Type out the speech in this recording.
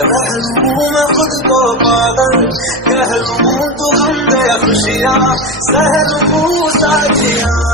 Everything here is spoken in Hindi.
रह लूं मैं खुद को पागल, कह लूं तो गम दे खुशियाँ, सह लूं साथियाँ।